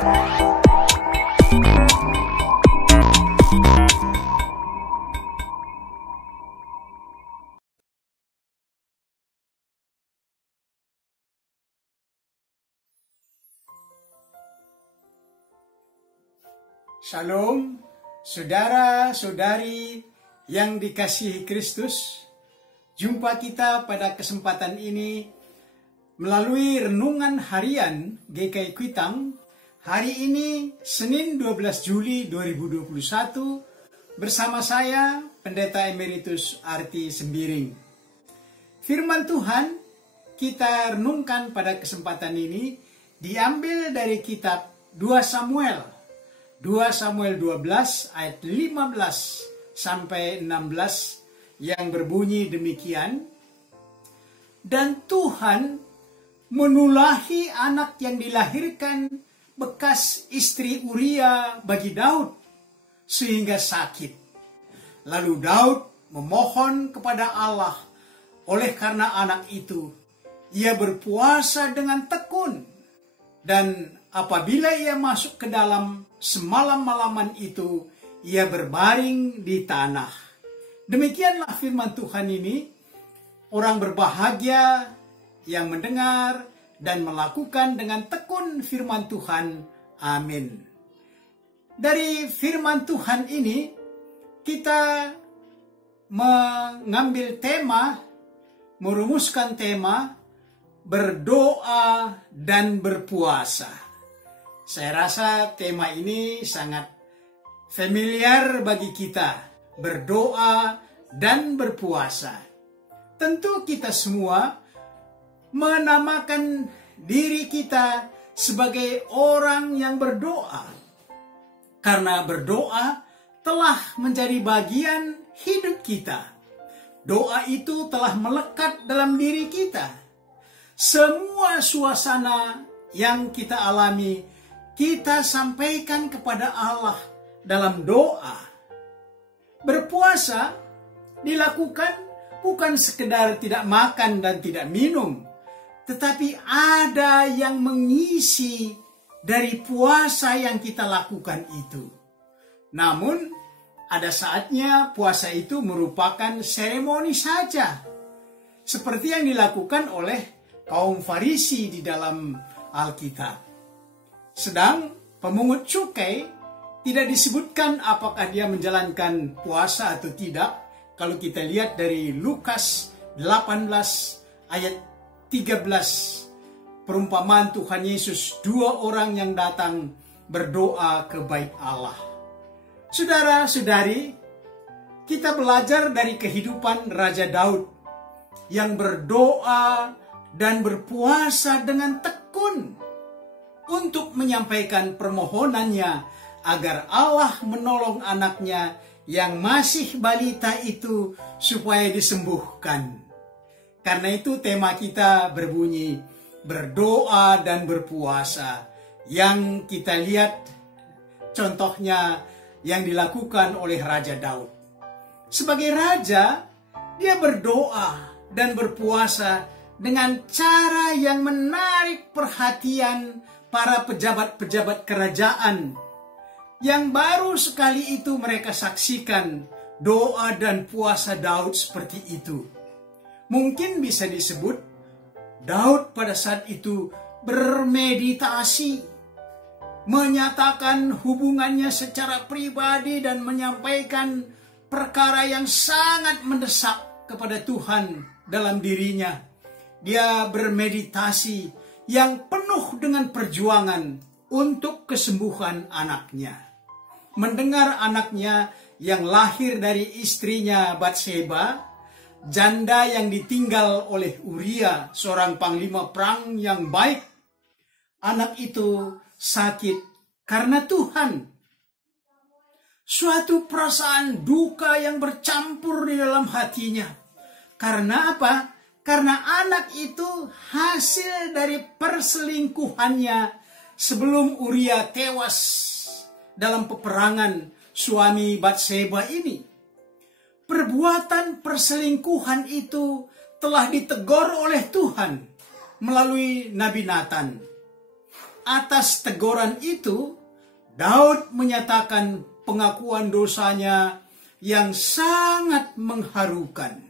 Shalom, saudara-saudari yang dikasihi Kristus. Jumpa kita pada kesempatan ini melalui renungan harian GKI Kuitang. Hari ini Senin 12 Juli 2021 bersama saya Pendeta Emeritus Arti Sembiring. Firman Tuhan kita renungkan pada kesempatan ini diambil dari kitab 2 Samuel 12 ayat 15 sampai 16 yang berbunyi demikian. Dan Tuhan menulahi anak yang dilahirkan bekas istri Uria bagi Daud sehingga sakit. Lalu Daud memohon kepada Allah. Oleh karena anak itu, ia berpuasa dengan tekun. Dan apabila ia masuk ke dalam semalam-malaman itu, ia berbaring di tanah. Demikianlah firman Tuhan ini. Orang berbahagia yang mendengar dan melakukan dengan tekun firman Tuhan. Amin. Dari firman Tuhan ini, kita mengambil tema, merumuskan tema, berdoa dan berpuasa. Saya rasa tema ini sangat familiar bagi kita, berdoa dan berpuasa. Tentu kita semua menamakan diri kita sebagai orang yang berdoa. Karena berdoa telah menjadi bagian hidup kita. Doa itu telah melekat dalam diri kita. Semua suasana yang kita alami, kita sampaikan kepada Allah dalam doa. Berpuasa dilakukan bukan sekedar tidak makan dan tidak minum, tetapi ada yang mengisi dari puasa yang kita lakukan itu. Namun, ada saatnya puasa itu merupakan seremoni saja, seperti yang dilakukan oleh kaum Farisi di dalam Alkitab. Sedang pemungut cukai tidak disebutkan apakah dia menjalankan puasa atau tidak. Kalau kita lihat dari Lukas 18 ayat 13, perumpamaan Tuhan Yesus, dua orang yang datang berdoa ke bait Allah. Saudara-saudari, kita belajar dari kehidupan Raja Daud yang berdoa dan berpuasa dengan tekun untuk menyampaikan permohonannya agar Allah menolong anaknya yang masih balita itu supaya disembuhkan. Karena itu tema kita berbunyi berdoa dan berpuasa, yang kita lihat contohnya yang dilakukan oleh Raja Daud. Sebagai raja, dia berdoa dan berpuasa dengan cara yang menarik perhatian para pejabat-pejabat kerajaan yang baru sekali itu mereka saksikan doa dan puasa Daud seperti itu. Mungkin bisa disebut Daud pada saat itu bermeditasi, menyatakan hubungannya secara pribadi dan menyampaikan perkara yang sangat mendesak kepada Tuhan dalam dirinya. Dia bermeditasi yang penuh dengan perjuangan untuk kesembuhan anaknya. Mendengar anaknya yang lahir dari istrinya Batseba, janda yang ditinggal oleh Uria, seorang panglima perang yang baik. Anak itu sakit karena Tuhan. Suatu perasaan duka yang bercampur di dalam hatinya. Karena apa? Karena anak itu hasil dari perselingkuhannya sebelum Uria tewas dalam peperangan suami Batseba ini. Perbuatan perselingkuhan itu telah ditegur oleh Tuhan melalui Nabi Nathan. atas teguran itu, Daud menyatakan pengakuan dosanya yang sangat mengharukan.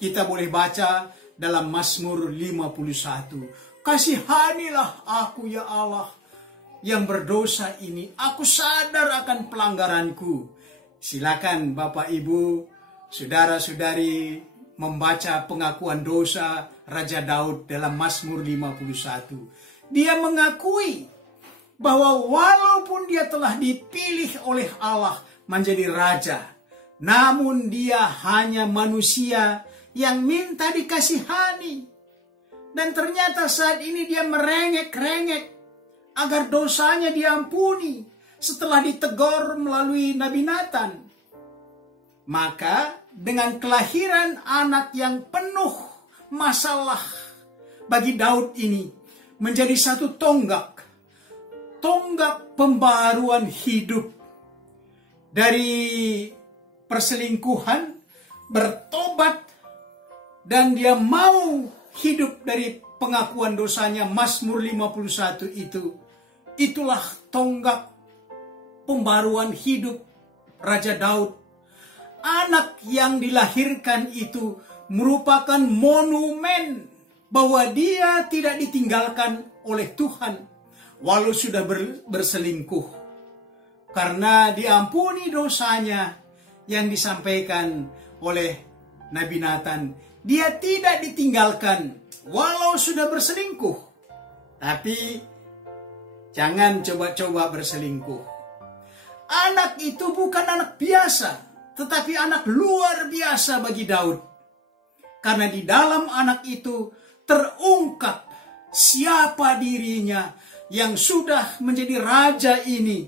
Kita boleh baca dalam Mazmur 51. Kasihanilah aku ya Allah yang berdosa ini. Aku sadar akan pelanggaranku. Silakan Bapak Ibu, saudara-saudari membaca pengakuan dosa Raja Daud dalam Mazmur 51. Dia mengakui bahwa walaupun dia telah dipilih oleh Allah menjadi raja, namun dia hanya manusia yang minta dikasihani. Dan ternyata saat ini dia merengek-rengek agar dosanya diampuni setelah ditegur melalui Nabi Nathan. Maka dengan kelahiran anak yang penuh masalah bagi Daud ini menjadi satu tonggak pembaharuan hidup dari perselingkuhan, bertobat, dan dia mau hidup dari pengakuan dosanya. Mazmur 51 itulah tonggak pembaruan hidup Raja Daud. Anak yang dilahirkan itu merupakan monumen bahwa dia tidak ditinggalkan oleh Tuhan walau sudah berselingkuh, karena diampuni dosanya yang disampaikan oleh Nabi Nathan. Dia tidak ditinggalkan walau sudah berselingkuh. Tapi jangan coba-coba berselingkuh. Anak itu bukan anak biasa, tetapi anak luar biasa bagi Daud. Karena di dalam anak itu terungkap siapa dirinya yang sudah menjadi raja ini,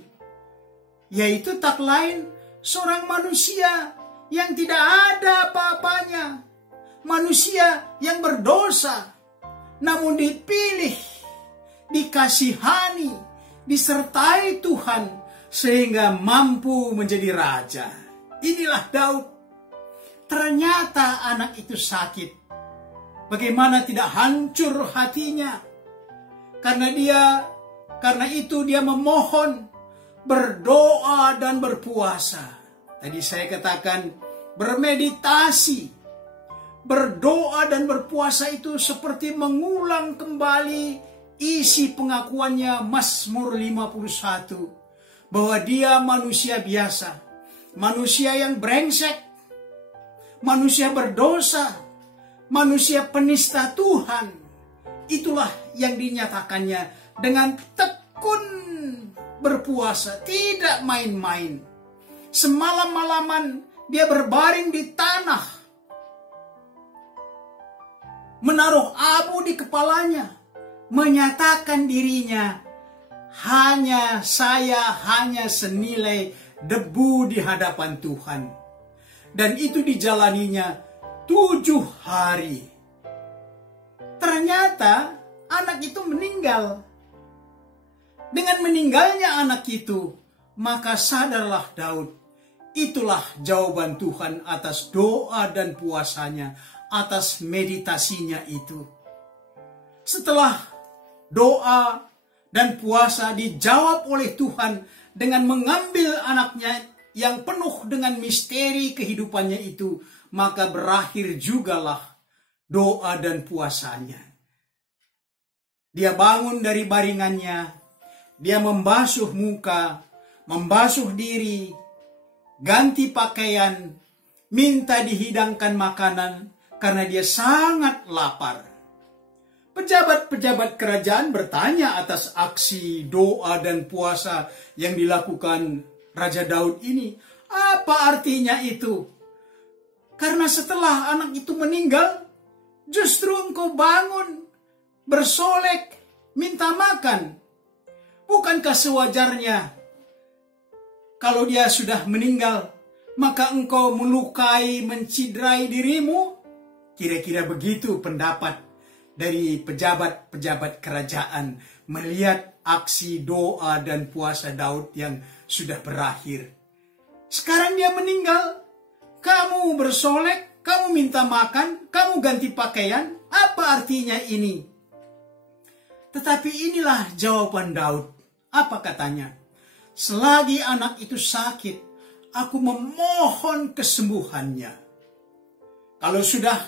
yaitu tak lain seorang manusia yang tidak ada apa-apanya, manusia yang berdosa, namun dipilih, dikasihani, disertai Tuhan sehingga mampu menjadi raja. Inilah Daud. Ternyata anak itu sakit. Bagaimana tidak hancur hatinya? Karena itu dia memohon, berdoa dan berpuasa. Tadi saya katakan bermeditasi, berdoa dan berpuasa itu seperti mengulang kembali isi pengakuannya Mazmur 51. Bahwa dia manusia biasa, manusia yang brengsek, manusia berdosa, manusia penista Tuhan. Itulah yang dinyatakannya dengan tekun berpuasa, tidak main-main. Semalam-malaman dia berbaring di tanah, menaruh abu di kepalanya, menyatakan dirinya, saya hanya senilai debu di hadapan Tuhan. Dan itu dijalaninya 7 hari. Ternyata anak itu meninggal. Dengan meninggalnya anak itu, maka sadarlah Daud, itulah jawaban Tuhan atas doa dan puasanya, atas meditasinya itu. Setelah doa dan puasa dijawab oleh Tuhan dengan mengambil anaknya yang penuh dengan misteri kehidupannya itu, maka berakhir jugalah doa dan puasanya. Dia bangun dari baringannya, dia membasuh muka, membasuh diri, ganti pakaian, minta dihidangkan makanan karena dia sangat lapar. Pejabat-pejabat kerajaan bertanya atas aksi doa dan puasa yang dilakukan Raja Daud ini. Apa artinya itu? Karena setelah anak itu meninggal, justru engkau bangun, bersolek, minta makan. Bukankah sewajarnya kalau dia sudah meninggal, maka engkau melukai, mencidrai dirimu? Kira-kira begitu pendapat dari pejabat-pejabat kerajaan melihat aksi doa dan puasa Daud yang sudah berakhir. Sekarang dia meninggal, kamu bersolek, kamu minta makan, kamu ganti pakaian, apa artinya ini? Tetapi inilah jawaban Daud. Apa katanya? Selagi anak itu sakit, aku memohon kesembuhannya. Kalau sudah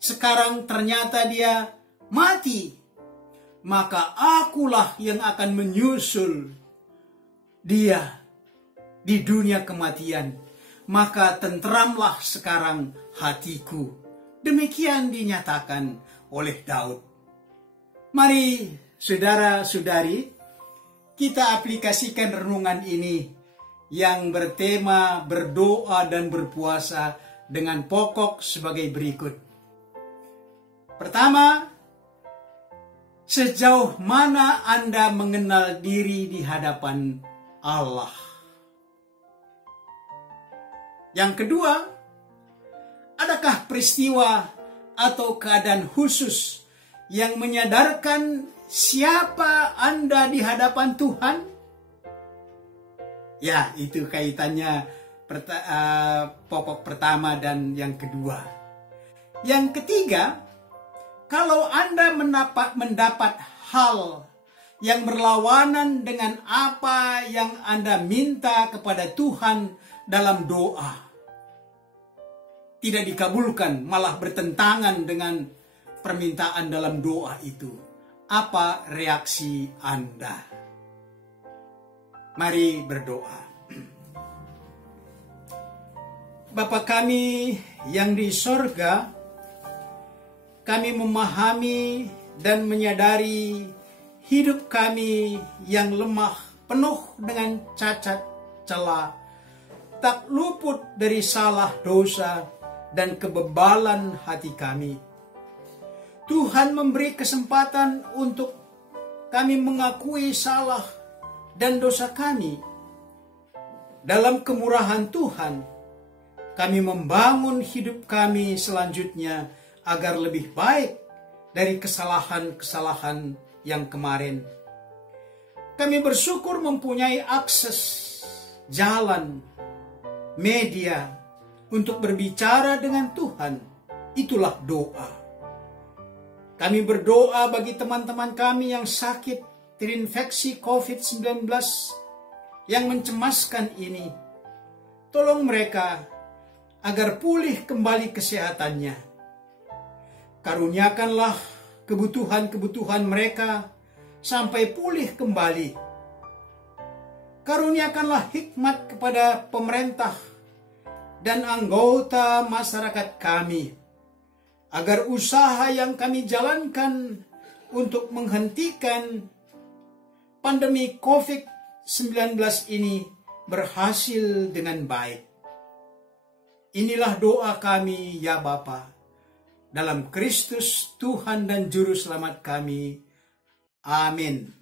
sekarang ternyata dia mati, maka akulah yang akan menyusul dia di dunia kematian. Maka tenteramlah sekarang hatiku. Demikian dinyatakan oleh Daud. Mari saudara-saudari, kita aplikasikan renungan ini yang bertema berdoa dan berpuasa dengan pokok sebagai berikut. Pertama, sejauh mana Anda mengenal diri di hadapan Allah? Yang kedua, adakah peristiwa atau keadaan khusus yang menyadarkan siapa Anda di hadapan Tuhan? Ya, itu kaitannya pokok pertama dan yang kedua. Yang ketiga, kalau Anda mendapat hal yang berlawanan dengan apa yang Anda minta kepada Tuhan dalam doa, tidak dikabulkan, malah bertentangan dengan permintaan dalam doa itu, apa reaksi Anda? Mari berdoa. Bapa kami yang di sorga, kami memahami dan menyadari hidup kami yang lemah, penuh dengan cacat celah, tak luput dari salah dosa dan kebebalan hati kami. Tuhan memberi kesempatan untuk kami mengakui salah dan dosa kami. Dalam kemurahan Tuhan, kami membangun hidup kami selanjutnya agar lebih baik dari kesalahan-kesalahan yang kemarin. Kami bersyukur mempunyai akses, jalan, media untuk berbicara dengan Tuhan. Itulah doa. Kami berdoa bagi teman-teman kami yang sakit terinfeksi COVID-19 yang mencemaskan ini. Tolong mereka agar pulih kembali kesehatannya. Karuniakanlah kebutuhan-kebutuhan mereka sampai pulih kembali. Karuniakanlah hikmat kepada pemerintah dan anggota masyarakat kami, agar usaha yang kami jalankan untuk menghentikan pandemi COVID-19 ini berhasil dengan baik. Inilah doa kami ya Bapa, dalam Kristus Tuhan dan Juru Selamat kami. Amin.